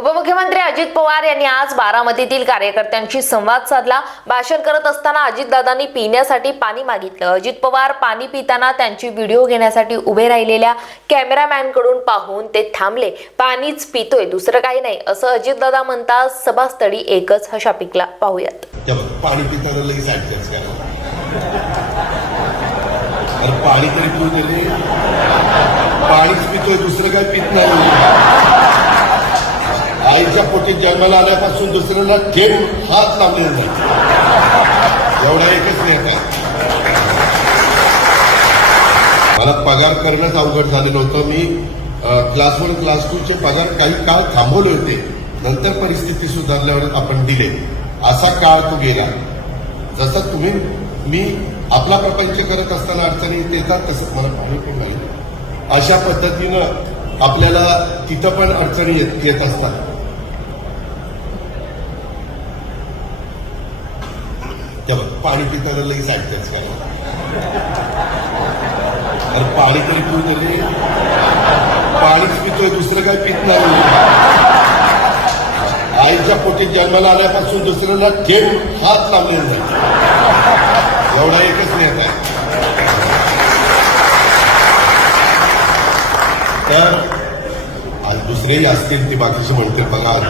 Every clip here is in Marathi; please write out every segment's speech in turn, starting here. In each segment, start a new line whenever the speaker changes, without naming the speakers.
उपमुख्यमंत्री अजित पवार यांनी आज बारामतीतील कार्यकर्त्यांशी संवाद साधला. भाषण करत असताना अजितदादांनी पिण्यासाठी पाणी मागितलं. अजित पवार पाणी पिताना त्यांची व्हिडिओ घेण्यासाठी उभे राहिलेल्या कॅमेरामॅनकडून पाहून ते थांबले. पाणीच पितोय दुसरं काही नाही असं अजितदादा म्हणता सभास्थळी एकच हशा पिकला. पाहूयात.
पाणी पिताना लगेच पाणी तरी पिऊ पाणीच पितोय दुसरं काय पित नाही. पोटी जन्माला आल्यापासून दुसऱ्याला थेट हात लावलेला नाही. एवढा एकच नाही मला पगार करणंच अवघड झालेलं होतं. मी क्लास वन क्लास टू चे पगार काही काळ थांबवले होते. नंतर परिस्थिती सुधारल्यावर आपण दिले. असा काळ तो गेला. जसं तुम्ही मी आपला प्रपंच करत असताना अडचणी येतात तसं मला पाणी पण नाही. अशा पद्धतीनं आपल्याला तिथं पण अडचणी येत येत असतात. त्या पाणी पिताना लगेच ऐकतात काय अरे पाणी तरी पिऊ दे. पाणीच पितोय दुसरं काय पित नाही. आईच्या पोटी जन्माला आल्यापासून दुसऱ्याला थेट हात लावलेला नाही. एवढा एकच नाही आता तर आज दुसरेही असतील ती बाकीचे म्हणते बघा आज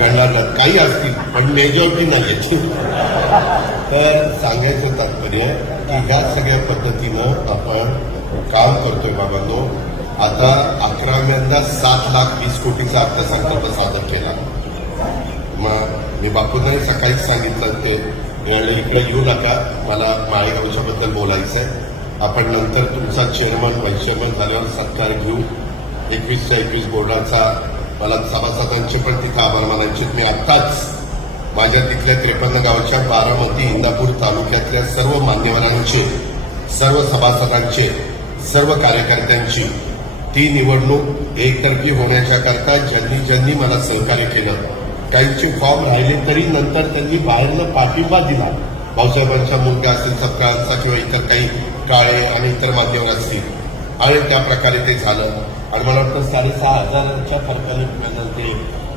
गणला काही असतील पण मेजॉरिटी नाही याची तर सांगायचं तात्पर्य की ह्या सगळ्या पद्धतीनं आपण काम करतोय बाबांनो. आता अकराव्यांदा सात लाख वीस कोटीचा अर्थसंकल्प सादर केला. मग मी बापूंनाही सकाळीच सांगितलं ते मी म्हणलं इकडे येऊ नका मला माळेगावच्या बद्दल बोलायचं आहे आपण नंतर तुमचा चेअरमन व्हाईस चेअरमन झाल्यावर सत्कार घेऊ. एकवीसच्या एकवीस बोर्डाचा मला सभासदांचे पण तिथे आभार मानायचे मी आत्ताच माझ्या तिथल्या त्रेपन्न गावच्या बारामती इंदापूर तालुक्यातल्या सर्व मान्यवरांचे सर्व सभासदांचे सर्व कार्यकर्त्यांची ती निवडणूक एकतर्फी होण्याच्या करता ज्यांनी ज्यांनी मला सहकार्य केलं काहींचे फॉर्म राहिले तरी नंतर त्यांनी बाहेरनं पाठिंबा दिला. भाऊसाहेबांचा मुलगा असेल सत्काळांचा किंवा इतर काही टाळे आणि इतर माध्यम असतील. आणि त्या प्रकारे ते झालं. आणि मला वाटतं साडेसहा हजारांच्या फरकाने ते.